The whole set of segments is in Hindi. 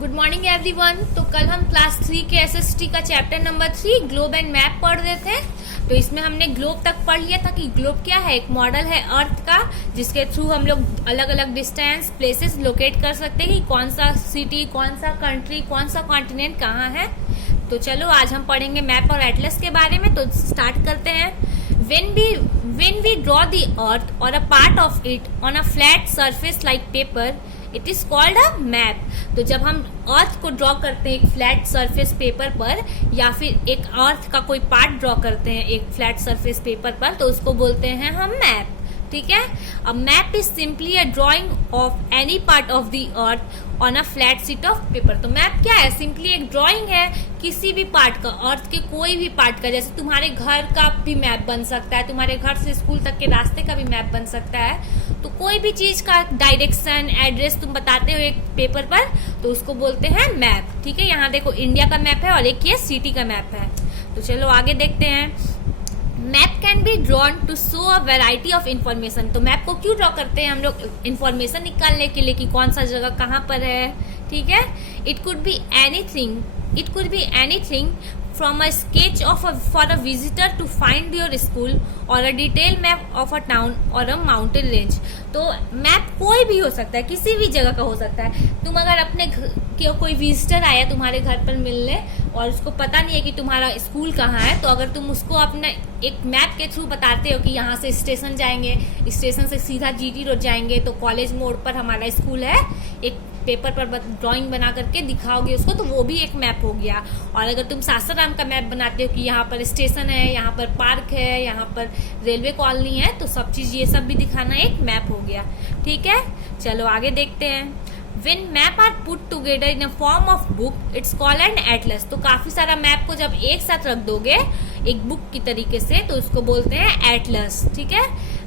Good morning everyone. तो कल हम क्लास 3 के एसएसटी का chapter number 3 globe and map पढ़ रहे थे। तो इसमें हमने ग्लोब तक पढ़ लिया था कि ग्लोब क्या है। एक मॉडल है अर्थ का जिसके थ्रू हम लोग अलग अलग डिस्टेंस प्लेसेस लोकेट कर सकते हैं कि कौन सा सिटी, कौन सा कंट्री, कौन सा कॉन्टिनेंट कहाँ है। तो चलो आज हम पढ़ेंगे मैप और एटलस के बारे में। तो स्टार्ट करते हैं। When we draw the earth or a part of it on a flat surface like paper, it is called a map। तो जब हम अर्थ को ड्रॉ करते हैं एक फ्लैट सरफेस पेपर पर या फिर एक अर्थ का कोई पार्ट ड्रॉ करते हैं एक फ्लैट सरफेस पेपर पर तो उसको बोलते हैं हम मैप। ठीक है। A map is simply a drawing of any part of the earth on a flat sheet of paper. तो मैप क्या है? सिंपली एक ड्राइंग है किसी भी पार्ट का, अर्थ के कोई भी पार्ट का। जैसे तुम्हारे घर का भी मैप बन सकता है, तुम्हारे घर से स्कूल तक के रास्ते का भी मैप बन सकता है। तो कोई भी चीज का डायरेक्शन, एड्रेस तुम बताते हो एक पेपर पर तो उसको बोलते हैं मैप। ठीक है। यहाँ देखो इंडिया का मैप है और एक ये सिटी का मैप है। तो चलो आगे देखते हैं। Map can be drawn to show a variety of information. तो मैप को क्यों ड्रॉ करते हैं हम लोग? इन्फॉर्मेशन निकालने के लिए कि कौन सा जगह कहाँ पर है। ठीक है। It could be anything from a sketch of for a visitor to find your school or a detailed map of a town or a mountain range। तो मैप कोई भी हो सकता है, किसी भी जगह का हो सकता है। तुम अगर अपने कोई विजिटर आया तुम्हारे घर पर मिलने और उसको पता नहीं है कि तुम्हारा स्कूल कहाँ है, तो अगर तुम उसको अपना एक मैप के थ्रू बताते हो कि यहाँ से स्टेशन जाएंगे, स्टेशन से सीधा जीटी रोड जाएंगे तो कॉलेज मोड़ पर हमारा स्कूल है, एक पेपर पर ड्राइंग बना करके दिखाओगे उसको, तो वो भी एक मैप हो गया। और अगर तुम सासाराम का मैप बनाते हो कि यहाँ पर स्टेशन है, यहाँ पर पार्क है, यहाँ पर रेलवे कॉलोनी है, तो सब चीज ये सब भी दिखाना एक मैप हो गया। ठीक है। चलो आगे देखते हैं। When map are put together in a form of book, it's called an atlas। तो काफी सारा मैप को जब एक साथ रख दोगे एक बुक की तरीके से तो उसको बोलते हैं एटलस। ठीक है।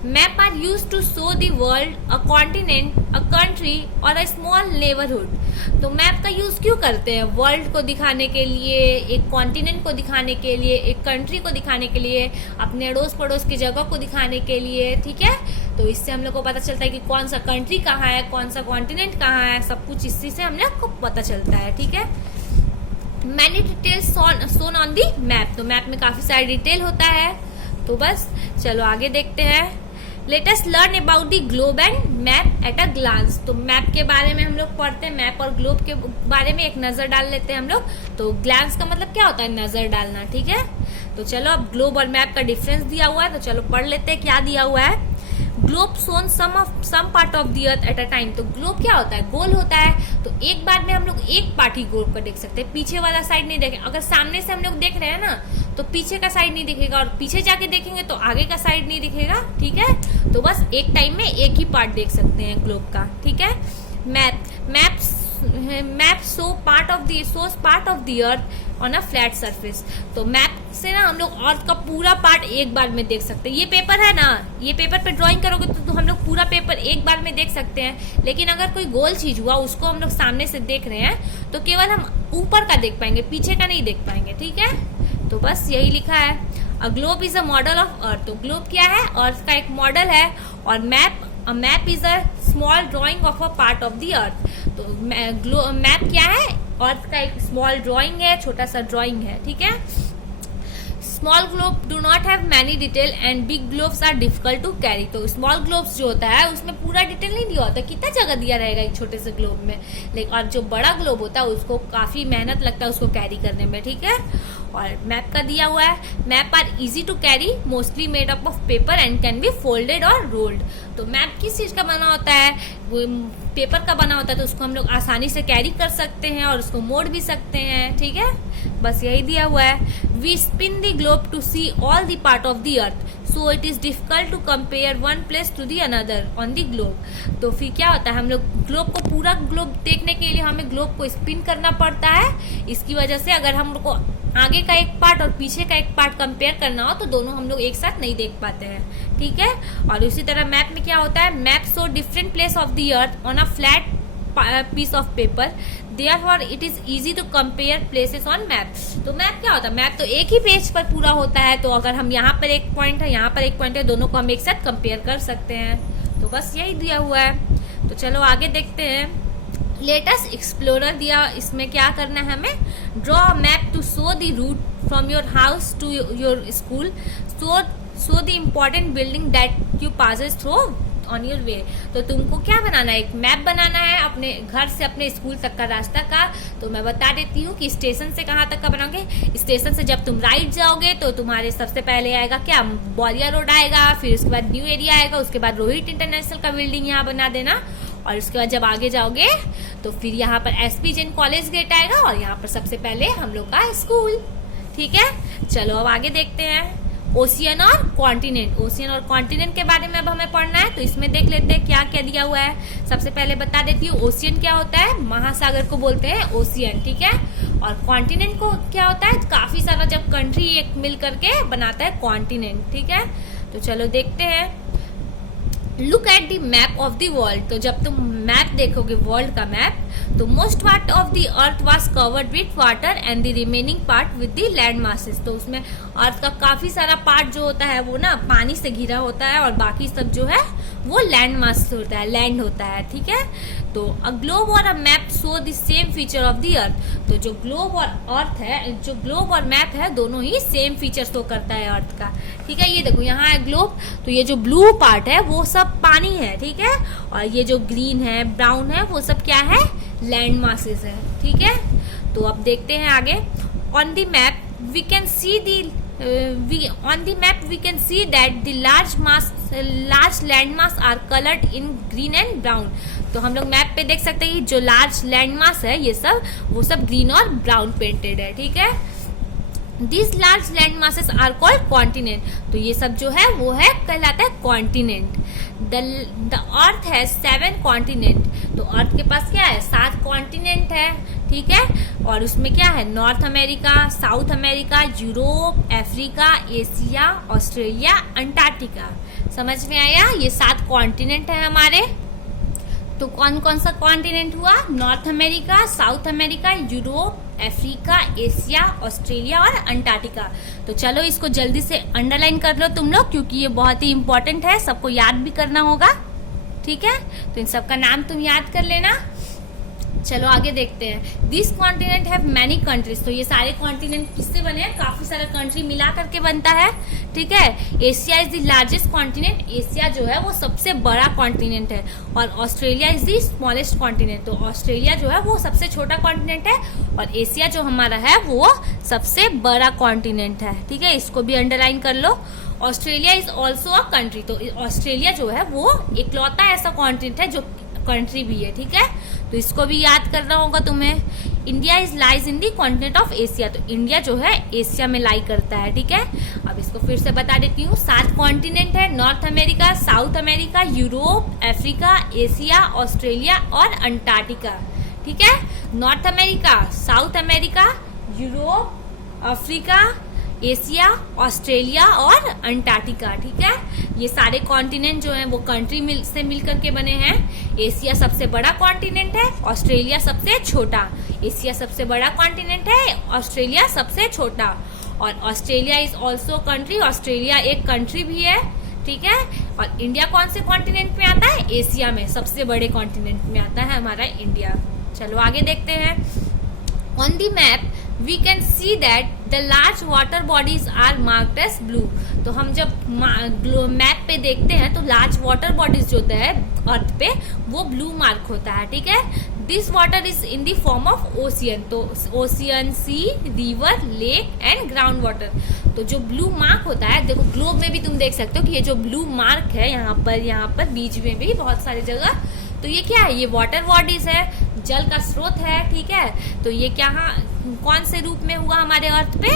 Maps are use to show the world, a continent, a country और अ स्मॉल नेबरहुड। तो मैप का यूज क्यों करते हैं? वर्ल्ड को दिखाने के लिए, एक कॉन्टिनेंट को दिखाने के लिए, एक कंट्री को दिखाने के लिए, अपने अड़ोस पड़ोस की जगह को दिखाने के लिए। ठीक है। तो इससे हम लोग को पता चलता है कि कौन सा कंट्री कहाँ है, कौन सा कॉन्टिनेंट कहाँ है, सब कुछ इसी से हम लोग को पता चलता है। ठीक है। Many details shown on the map. तो मैप में काफी सारी डिटेल होता है। तो बस चलो आगे देखते हैं। Let us learn about the globe and map at a glance. तो मैप के बारे में हम लोग पढ़ते हैं, मैप और ग्लोब के बारे में एक नजर डाल लेते हैं हम लोग। तो ग्लांस का मतलब क्या होता है? नजर डालना। ठीक है। तो चलो अब ग्लोब और मैप का डिफरेंस दिया हुआ है तो चलो पढ़ लेते हैं क्या दिया हुआ है। Globe shows some part of the earth at a time. तो ग्लोब क्या होता है? गोल होता है। तो एक बार में हम लोग एक पार्ट ही ग्लोब का देख सकते हैं, पीछे वाला साइड नहीं देखें। अगर सामने से हम लोग देख रहे हैं ना तो पीछे का साइड नहीं दिखेगा और पीछे जाके देखेंगे तो आगे का साइड नहीं दिखेगा। ठीक है। तो बस एक टाइम में एक ही पार्ट देख सकते हैं ग्लोब का। ठीक है। Map show part of the earth on a flat surface. तो मैप से ना हम लोग अर्थ का पूरा पार्ट एक बार में देख सकते हैं। ये पेपर है ना, ये पेपर पे ड्राइंग करोगे तो हम लोग पूरा पेपर एक बार में देख सकते हैं। लेकिन अगर कोई गोल चीज हुआ उसको हम लोग सामने से देख रहे हैं तो केवल हम ऊपर का देख पाएंगे, पीछे का नहीं देख पाएंगे। ठीक है। तो बस यही लिखा है। A globe is a model of earth. तो ग्लोब क्या है? अर्थ का एक मॉडल है। और map is a small drying of a part of the अर्थ। तो मैप क्या है? अर्थ का एक स्मॉल ड्राइंग है, छोटा सा ड्राइंग है। ठीक है। Small globe do not have many detail and big globes are difficult to carry. तो स्मॉल ग्लोब्स जो होता है उसमें पूरा डिटेल नहीं दिया होता, कितना जगह दिया रहेगा एक छोटे से ग्लोब में। लेकिन और जो बड़ा ग्लोब होता है उसको काफी मेहनत लगता है उसको कैरी करने में। ठीक है। और मैप का दिया हुआ है। Maps are easy to carry, mostly made up of paper and can be folded और रोल्ड। तो मैप किस चीज का बना होता है? वो पेपर का बना होता है तो उसको हम लोग आसानी से कैरी कर सकते हैं और उसको मोड़ भी सकते हैं। ठीक है। बस यही दिया हुआ है। We spin the globe to see all the part of the earth, so it is difficult to compare one place to the another on the globe. तो फिर क्या होता है? हम लोग ग्लोब को पूरा ग्लोब देखने के लिए हमें ग्लोब को स्पिन करना पड़ता है। इसकी वजह से अगर हम लोग को आगे का एक पार्ट और पीछे का एक पार्ट कंपेयर करना हो तो दोनों हम लोग एक साथ नहीं देख पाते हैं। ठीक है। और इसी तरह मैप में क्या होता है? Map show different place of the earth on a flat piece of paper, therefore it is easy to compare places on map. तो मैप क्या होता है? मैप तो एक ही पेज पर पूरा होता है। तो अगर हम यहाँ पर एक पॉइंट है, यहाँ पर एक पॉइंट है, दोनों को हम एक साथ कंपेयर कर सकते हैं। तो बस यही दिया हुआ है। तो चलो आगे देखते हैं। लेटस एक्सप्लोरर दिया, इसमें क्या करना है हमें, draw map to show the route from your house to your school, show the important building that you passes through on your way. तो तुमको क्या बनाना है, एक मैप बनाना है अपने घर से अपने स्कूल तक का रास्ता का। तो मैं बता देती हूँ कि स्टेशन से कहाँ तक का बनाओगे। स्टेशन से जब तुम राइट जाओगे तो तुम्हारे सबसे पहले आएगा क्या, बौलिया रोड आएगा, फिर उसके बाद न्यू एरिया आएगा, उसके बाद रोहित इंटरनेशनल का बिल्डिंग यहाँ बना देना, और उसके बाद जब आगे जाओगे तो फिर यहाँ पर एसपी जैन कॉलेज गेट आएगा, और यहाँ पर सबसे पहले हम लोग का स्कूल। ठीक है, चलो अब आगे देखते हैं। ओशियन और कॉन्टिनेंट, ओशियन और कॉन्टिनेंट के बारे में अब हमें पढ़ना है, तो इसमें देख लेते हैं क्या क्या दिया हुआ है। सबसे पहले बता देती हूँ, ओशियन क्या होता है, महासागर को बोलते हैं ओशियन। ठीक है, और कॉन्टिनेंट को क्या होता है, काफी सारा जब कंट्री एक मिल करके बनाता है कॉन्टिनेंट। ठीक है, तो चलो देखते हैं। Look at the map of the world, तो जब तुम मैप देखोगे वर्ल्ड का मैप, तो most part of the earth was covered with water and the remaining part with the land masses. तो उसमें अर्थ का काफी सारा पार्ट जो होता है वो ना पानी से घिरा होता है, और बाकी सब जो है वो लैंड मास होता है, लैंड होता है। ठीक है, तो अ ग्लोब और a map show the same feature of the अर्थ। तो जो ग्लोब और अर्थ है, जो ग्लोब और मैप है, दोनों ही सेम फीचर शो करता है अर्थ का। ठीक है, ये देखो यहाँ है ग्लोब, तो ये जो ब्लू पार्ट है वो सब पानी है। ठीक है, और ये जो ग्रीन है, ब्राउन है, वो सब क्या है, लैंड मासेस है। ठीक है, तो अब देखते हैं आगे। On the map we can see on the map we can see that the large land mass are colored in green and brown। तो हम लोग मैप पे देख सकते हैं कि जो लार्ज लैंड मास है ये सब, वो सब ग्रीन और ब्राउन पेंटेड है। ठीक है, These large land masses are called continent। तो ये सब जो है वो है कहलाता है कॉन्टिनेंट। द अर्थ है 7 कॉन्टिनेंट। तो अर्थ के पास क्या है, 7 कॉन्टिनेंट है। ठीक है, और उसमें क्या है, north America, south America, Europe, Africa, Asia, Australia, Antarctica. समझ में आया, ये 7 कॉन्टिनेंट है हमारे। तो कौन कौन सा कॉन्टिनेंट हुआ, north America, south America, Europe, Africa, Asia, Australia और अंटार्कटिका। तो चलो इसको जल्दी से अंडरलाइन कर लो तुम लोग, क्योंकि ये बहुत ही इंपॉर्टेंट है, सबको याद भी करना होगा। ठीक है, तो इन सबका नाम तुम याद कर लेना। चलो आगे देखते हैं। This continent have many countries. तो ये सारे कॉन्टिनेंट किससे बने हैं, काफी सारा कंट्री मिला करके बनता है। ठीक है, Asia is the largest continent. Asia जो है वो सबसे बड़ा कॉन्टिनेंट है, और Australia is the smallest continent. तो ऑस्ट्रेलिया जो है वो सबसे छोटा कॉन्टिनेंट है, और एशिया जो हमारा है वो सबसे बड़ा कॉन्टिनेंट है। ठीक है, इसको भी अंडरलाइन कर लो। Australia is also a country. तो ऑस्ट्रेलिया जो है वो इकलौता ऐसा कॉन्टिनेंट है जो कंट्री भी है। ठीक है, तो इसको भी याद करना होगा तुम्हें। India is lies in the continent of Asia. तो इंडिया जो है एशिया में लाई करता है। ठीक है, अब इसको फिर से बता देती हूँ। 7 कॉन्टिनेंट है, north America, south America, Europe, Africa, Asia, Australia और अंटार्कटिका। ठीक है, north America, south America, Europe, Africa, Asia, Australia और अंटार्कटिका। ठीक है, ये सारे कॉन्टिनेंट जो हैं वो कंट्री से मिल करके बने हैं। एशिया सबसे बड़ा कॉन्टिनेंट है, ऑस्ट्रेलिया सबसे छोटा। एशिया सबसे बड़ा कॉन्टिनेंट है, ऑस्ट्रेलिया सबसे छोटा। और Australia is also country. Australia एक कंट्री भी है। ठीक है, और इंडिया कौन से कॉन्टिनेंट में आता है, एशिया में सबसे बड़े कॉन्टिनेंट में आता है हमारा इंडिया। चलो आगे देखते हैं। On the map we can see that the large water bodies are marked as blue। तो हम जब मैप पे देखते हैं तो लार्ज वाटर बॉडीज जो होता है अर्थ पे वो ब्लू मार्क होता है। ठीक है, this water is in the form of ocean. तो ocean, sea, river, lake and ground water. तो जो ब्लू मार्क होता है, देखो ग्लोब में भी तुम देख सकते हो कि ये जो ब्लू मार्क है यहाँ पर बीच में भी बहुत सारी जगह, तो ये क्या है, ये वाटर बॉडीज है, जल का स्रोत है। ठीक है, तो ये क्या कौन से रूप में हुआ हमारे अर्थ पे,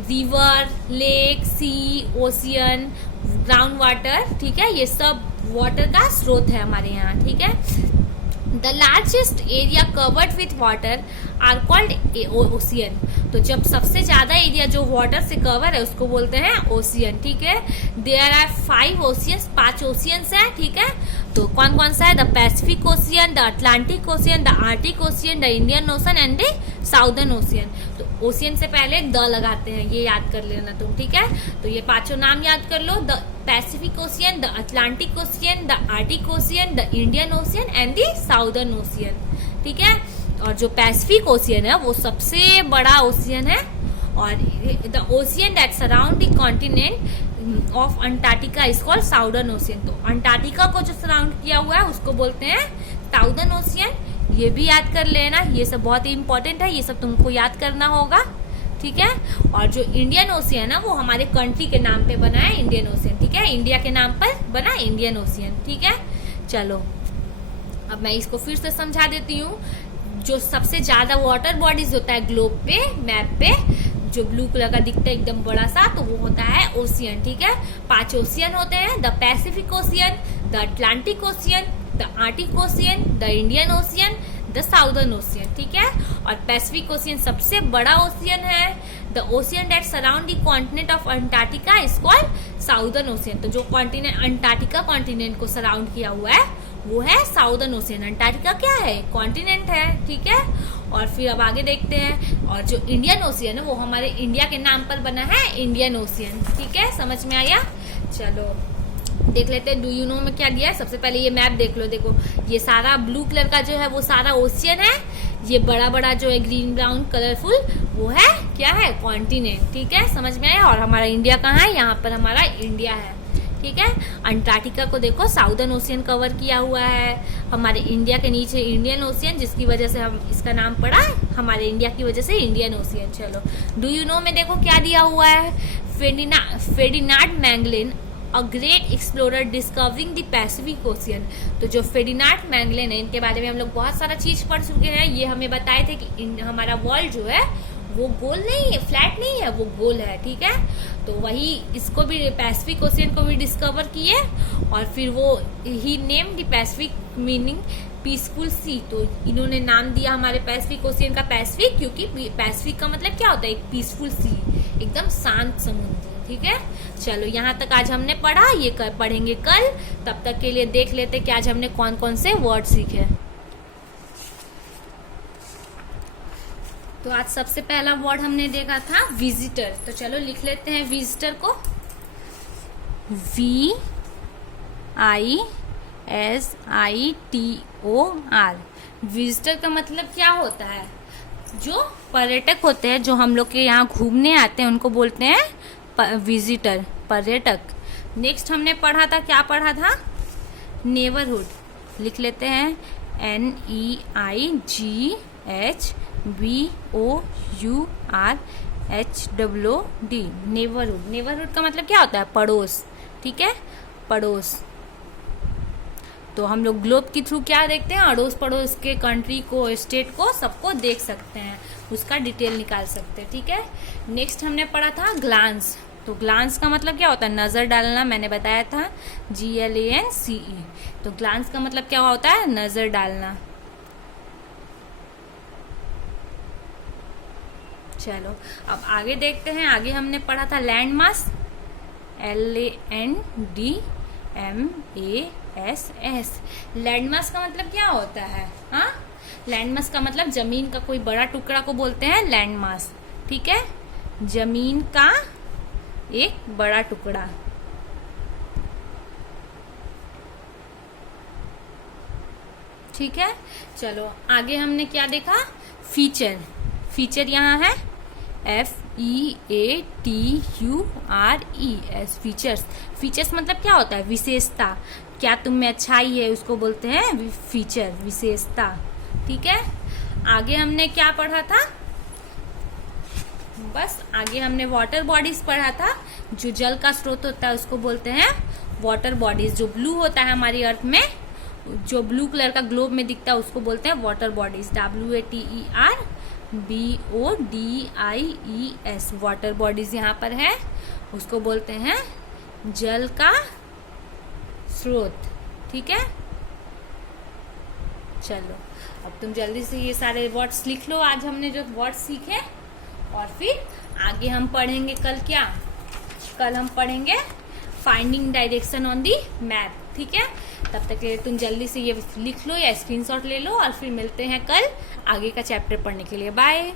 रिवर, लेक, सी, ओशियन, ग्राउंड वाटर। ठीक है, ये सब वाटर का स्रोत है हमारे यहाँ। ठीक है, the largest area covered with water are called ocean. तो जब सबसे ज्यादा एरिया जो वाटर से कवर है उसको बोलते हैं ओशियन। ठीक है, देयर आर 5 ओशियंस, 5 ओशियंस हैं। ठीक है, तो कौन कौन सा है, the Pacific Ocean, the Atlantic Ocean, the Arctic Ocean, the Indian ocean and the Southern ocean. तो ओशियन से पहले द लगाते हैं, ये याद कर लेना तुम। ठीक है, तो ये 5 नाम याद कर लो, the Pacific Ocean, the Atlantic Ocean, the Arctic Ocean, the Indian Ocean and the Southern Ocean. ठीक है। और जो पैसिफिक ओशियन है वो सबसे बड़ा ओशियन है, और the ocean that surround the continent of Antarctica is called southern ocean. तो अंटार्कटिका को जो सराउंड किया हुआ है उसको बोलते हैं साउदर्न ओशियन। ये भी याद कर लेना, ये सब बहुत ही इंपॉर्टेंट है, ये सब तुमको याद करना होगा, ठीक है। और जो इंडियन ओशियन है वो हमारे कंट्री के नाम पे बना है, इंडियन ओशियन, ठीक है। इंडिया के नाम पर बना इंडियन ओशियन, ठीक है। चलो अब मैं इसको फिर से समझा देती हूँ। जो सबसे ज्यादा वाटर बॉडीज होता है ग्लोब पे, मैप पे, जो ब्लू कलर का दिखता है एकदम बड़ा सा, तो वो होता है ओशियन, ठीक है। 5 ओशियन होते हैं, the Pacific Ocean, the Atlantic Ocean, the Arctic Ocean, the Indian ocean, the Southern Ocean, ठीक है। और पैसिफिक ओशियन सबसे बड़ा ओशियन है। The ocean that surround the continent of Antarctica is called southern ocean. तो जो कॉन्टिनेंट अंटार्कटिका कॉन्टिनेंट को सराउंड किया हुआ है वो है साउदर्न ओशियन। अंटार्कटिका क्या है? कॉन्टिनेंट है, ठीक है। और फिर अब आगे देखते हैं। और जो इंडियन ओशियन है वो हमारे इंडिया के नाम पर बना है, इंडियन ओशियन, ठीक है। समझ में आया? चलो देख लेते हैं डू यू नो में क्या दिया है। सबसे पहले ये मैप देख लो, देखो ये सारा ब्लू कलर का जो है वो सारा ओशियन है। ये बड़ा बड़ा जो है ग्रीन ब्राउन कलरफुल वो है क्या है? कॉन्टिनेंट, ठीक है। समझ में आया? और हमारा इंडिया कहाँ है? यहाँ पर हमारा इंडिया है, ठीक है। अंटार्कटिका को देखो साउदर्न ओशियन कवर किया हुआ है, हमारे इंडिया के नीचे इंडियन ओशियन, जिसकी वजह से हम इसका नाम पड़ा हमारे इंडिया की वजह से इंडियन ओशियन। चलो डू यू नो में देखो क्या दिया हुआ है। Ferdinand Magellan a great explorer discovering the Pacific Ocean. तो जो फेर्डिनांड मैगलेन है, इनके बारे में हम लोग बहुत सारा चीज पढ़ चुके हैं। ये हमें बताए थे कि हमारा वर्ल्ड जो है वो गोल नहीं है, फ्लैट नहीं है, वो गोल है, ठीक है। तो वही इसको भी पैसिफिक ओशियन को भी डिस्कवर किए, और फिर वो ही name the Pacific meaning peaceful sea. तो इन्होंने नाम दिया हमारे पैसिफिक ओशियन का पैसिफिक, क्योंकि पैसिफिक का मतलब क्या होता है? एक पीसफुल सी, एकदम शांत समुद्र, ठीक है। चलो यहाँ तक आज हमने पढ़ा, ये पढ़ेंगे कल। तब तक के लिए देख लेते कि आज हमने कौन कौन से वर्ड सीखे। तो आज सबसे पहला वर्ड हमने देखा था विजिटर। तो चलो लिख लेते हैं विजिटर को, VISITOR। विजिटर का मतलब क्या होता है? जो पर्यटक होते हैं, जो हम लोग के यहाँ घूमने आते हैं, उनको बोलते हैं विजिटर, पर्यटक। नेक्स्ट हमने पढ़ा था, क्या पढ़ा था? नेबरहुड। लिख लेते हैं NEIGHBOURHOOD, नेबरहुड। नेबरहुड का मतलब क्या होता है? पड़ोस, ठीक है, पड़ोस। तो हम लोग ग्लोब के थ्रू क्या देखते हैं? अड़ोस पड़ोस के कंट्री को, स्टेट को, सबको देख सकते हैं, उसका डिटेल निकाल सकते हैं, ठीक है। नेक्स्ट हमने पढ़ा था ग्लांस। तो ग्लांस का मतलब क्या होता है? नजर डालना, मैंने बताया था, GLANCE। तो ग्लांस का मतलब क्या होता है? नजर डालना। चलो अब आगे देखते हैं। आगे हमने पढ़ा था लैंडमास, LANDMASS। लैंडमास का मतलब क्या होता है? हाँ, लैंडमास का मतलब जमीन का कोई बड़ा टुकड़ा को बोलते हैं लैंडमास, ठीक है। जमीन का एक बड़ा टुकड़ा, ठीक है। चलो आगे हमने क्या देखा? फीचर। फीचर यहाँ है FEATURES, फीचर्स। फीचर्स मतलब क्या होता है? विशेषता। क्या तुम में अच्छाई है, उसको बोलते हैं फीचर, विशेषता, ठीक है। आगे हमने क्या पढ़ा था? बस आगे हमने वाटर बॉडीज पढ़ा था। जो जल का स्रोत होता है उसको बोलते हैं वाटर बॉडीज। जो ब्लू होता है हमारी अर्थ में, जो ब्लू कलर का ग्लोब में दिखता है, उसको बोलते हैं water bodies, WATERBODIES। Water bodies यहाँ पर है, उसको बोलते हैं जल का स्रोत, ठीक है। चलो अब तुम जल्दी से ये सारे वर्ड्स लिख लो, आज हमने जो वर्ड्स सीखे। और फिर आगे हम पढ़ेंगे कल क्या? कल हम पढ़ेंगे finding direction on the map, ठीक है। तब तक तुम जल्दी से ये लिख लो या स्क्रीनशॉट ले लो, और फिर मिलते हैं कल आगे का चैप्टर पढ़ने के लिए। बाय।